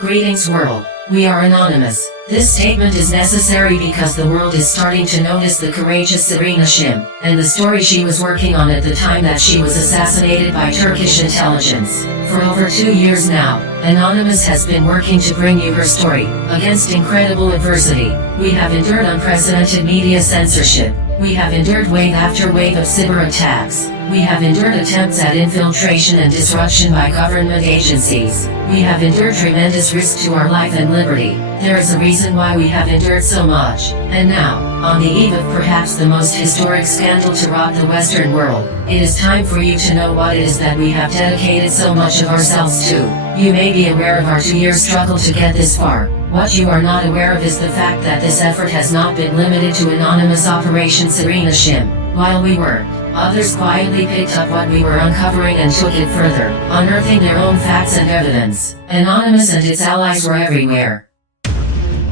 Greetings world, we are anonymous. This statement is necessary because the world is starting to notice the courageous Serena Shim, and the story she was working on at the time that she was assassinated by Turkish intelligence. For over 2 years now, Anonymous has been working to bring you her story. Against incredible adversity, we have endured unprecedented media censorship. We have endured wave after wave of cyber attacks. We have endured attempts at infiltration and disruption by government agencies. We have endured tremendous risk to our life and liberty. There is a reason why we have endured so much. And now, on the eve of perhaps the most historic scandal to rock the Western world, it is time for you to know what it is that we have dedicated so much of ourselves to. You may be aware of our 2-year struggle to get this far. What you are not aware of is the fact that this effort has not been limited to anonymous Operation Serena Shim. While we worked, others quietly picked up what we were uncovering and took it further, unearthing their own facts and evidence. Anonymous and its allies were everywhere,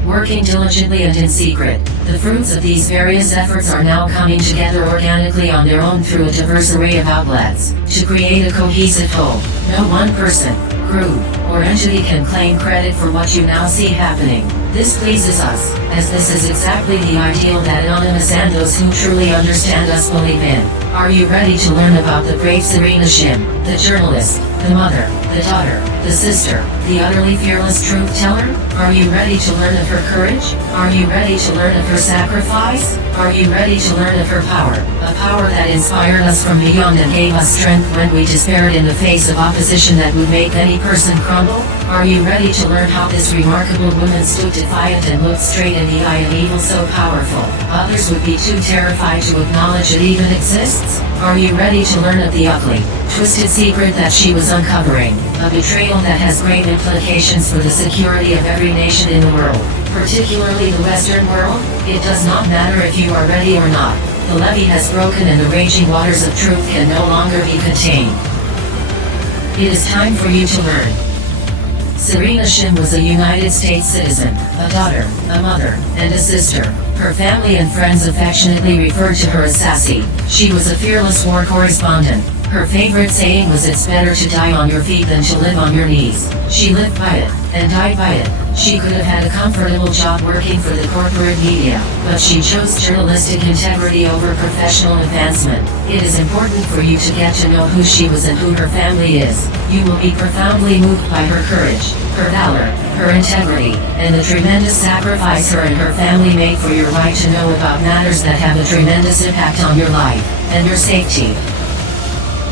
working diligently and in secret. The fruits of these various efforts are now coming together organically on their own through a diverse array of outlets, to create a cohesive whole. No one person, group, or entity can claim credit for what you now see happening. This pleases us, as this is exactly the ideal that Anonymous and those who truly understand us believe in. Are you ready to learn about the brave Serena Shim, the journalist, the mother, the daughter, the sister, the utterly fearless truth teller? Are you ready to learn of her courage? Are you ready to learn of her sacrifice? Are you ready to learn of her power? A power that inspired us from beyond and gave us strength when we despaired in the face of opposition that would make any person crumble? Are you ready to learn how this remarkable woman stood defiant and looked straight in the eye of evil so powerful, others would be too terrified to acknowledge it even exists? Are you ready to learn of the ugly, twisted secret that she was uncovering, a betrayal that has great implications for the security of every nation in the world, particularly the Western world? It does not matter if you are ready or not. The levee has broken and the raging waters of truth can no longer be contained. It is time for you to learn. Serena Shim was a United States citizen, a daughter, a mother, and a sister. Her family and friends affectionately referred to her as Sassy. She was a fearless war correspondent. Her favorite saying was, "It's better to die on your feet than to live on your knees." She lived by it, and died by it. She could have had a comfortable job working for the corporate media, but she chose journalistic integrity over professional advancement. It is important for you to get to know who she was and who her family is. You will be profoundly moved by her courage, her valor, her integrity, and the tremendous sacrifice her and her family made for your right to know about matters that have a tremendous impact on your life and your safety.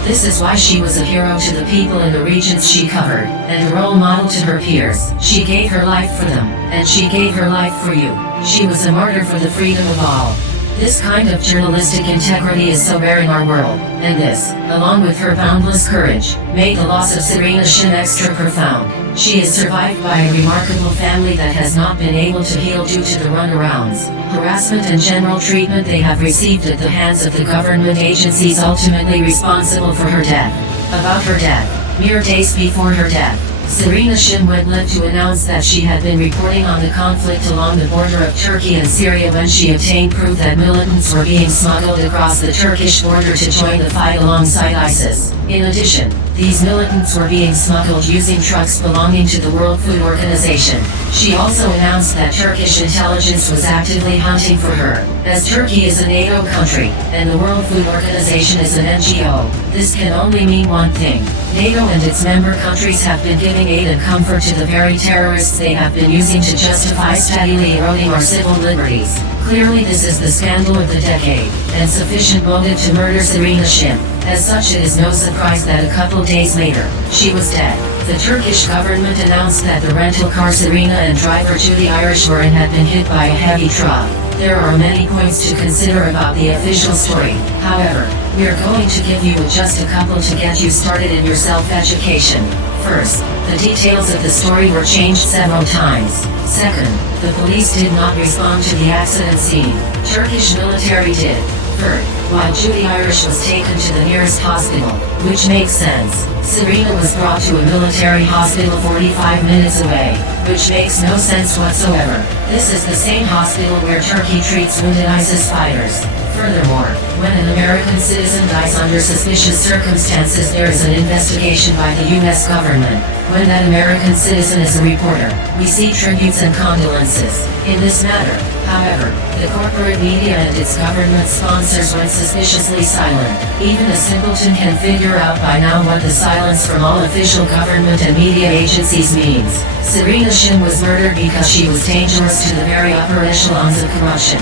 This is why she was a hero to the people in the regions she covered, and a role model to her peers. She gave her life for them, and she gave her life for you. She was a martyr for the freedom of all. This kind of journalistic integrity is so rare in our world, and this, along with her boundless courage, made the loss of Serena Shim extra profound. She is survived by a remarkable family that has not been able to heal due to the runarounds, harassment and general treatment they have received at the hands of the government agencies ultimately responsible for her death. About her death, mere days before her death, Serena Shim went live to announce that she had been reporting on the conflict along the border of Turkey and Syria when she obtained proof that militants were being smuggled across the Turkish border to join the fight alongside ISIS. In addition, these militants were being smuggled using trucks belonging to the World Food Organization. She also announced that Turkish intelligence was actively hunting for her. As Turkey is a NATO country, and the World Food Organization is an NGO, this can only mean one thing. NATO and its member countries have been giving aid and comfort to the very terrorists they have been using to justify steadily eroding our civil liberties. Clearly this is the scandal of the decade, and sufficient motive to murder Serena Shim. As such, it is no surprise that a couple days later, she was dead. The Turkish government announced that the rental car Serena and driver Judy Irish were in had been hit by a heavy truck. There are many points to consider about the official story. However, we are going to give you just a couple to get you started in your self-education. First, the details of the story were changed several times. Second, the police did not respond to the accident scene. Turkish military did. Third, while Judy Irish was taken to the nearest hospital, which makes sense, Serena was brought to a military hospital 45 minutes away, which makes no sense whatsoever. This is the same hospital where Turkey treats wounded ISIS fighters. Furthermore, when an American citizen dies under suspicious circumstances, there is an investigation by the U.S. government. When that American citizen is a reporter, we see tributes and condolences. In this matter, however, the corporate media and its government sponsors went suspiciously silent. Even a simpleton can figure out by now what the silence from all official government and media agencies means. Serena Shim was murdered because she was dangerous to the very upper echelons of corruption.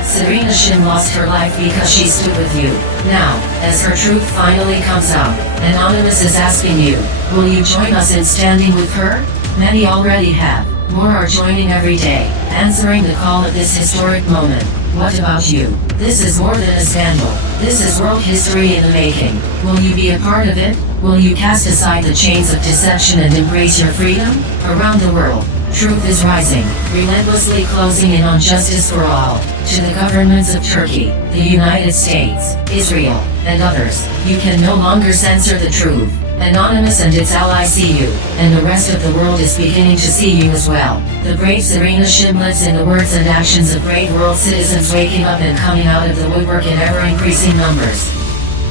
Serena Shim lost her life because she stood with you. Now, as her truth finally comes out, Anonymous is asking you, will you join us in standing with her? Many already have. More are joining every day, answering the call at this historic moment. What about you? This is more than a scandal. This is world history in the making. Will you be a part of it? Will you cast aside the chains of deception and embrace your freedom? Around the world, truth is rising, relentlessly closing in on justice for all. To the governments of Turkey, the United States, Israel, and others, you can no longer censor the truth. Anonymous and its allies see you, and the rest of the world is beginning to see you as well. The brave Serena Shim lives in the words and actions of brave world citizens waking up and coming out of the woodwork in ever-increasing numbers.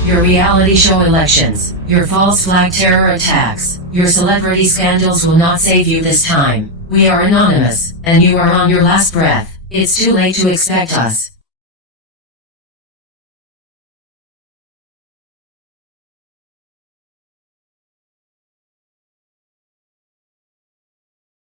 Your reality show elections, your false flag terror attacks, your celebrity scandals will not save you this time. We are anonymous, and you are on your last breath. It's too late to expect us.